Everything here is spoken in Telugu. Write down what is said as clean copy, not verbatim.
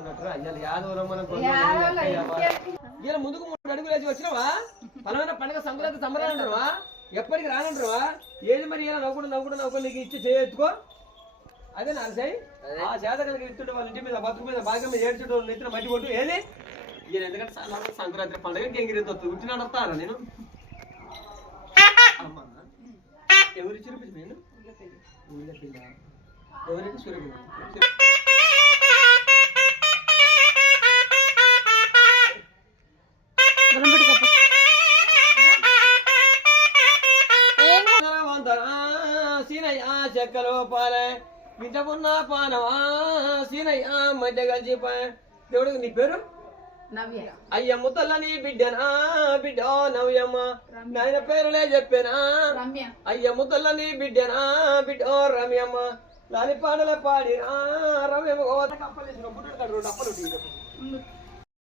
అన్నట్టురా యాదవరం మనం ఇలా ముందుకు 3 అడుగులు వేసి వచ్చినావా పలమైన పండుగ సంక్రాంతి సంబరాలు అంటారువా ఎప్పటికి రానంటారువా ఏది మరి ఇలా నవ్వుకుంటూ నీకు ఇచ్చి చేయెత్తుకో అదే నరసాయి ఆ చేతకాలకి ఇస్తుంటే వాళ్ళ ఇంటి మీద బతుకు మీద భాగం మీద ఏడ్చుంటే వాళ్ళు ఎత్తున మట్టి కొట్టు ఏది ఈయన ఎందుకంటే సంక్రాంతి పండుగ ఇంకెంగిరితో ఉట్టి నడతాను నేను అమ్మా ఎవరి చూపించి నేను ఊళ్ళ పిల్ల ఎవరంటే సూర్యపిల్ల సీనయ్య చెక్కలో పాలే వింటకున్న పానవా సీనయ్య మధ్య కలిసిపోయా దేవుడికి నీ పేరు అయ్యమ్మ తల్లని బిడ్డనా బిడ్డ నవ్యమ్మ నాయన పేరులే చెప్పానా అయ్యమ్మ తల్లని బిడ్డనా బిడ్డ రమ్యమ్మ లాలి పాటల పాడినా రమ్యమ్మ కప్పలేసిన బుడ్డు కడు డప్పలు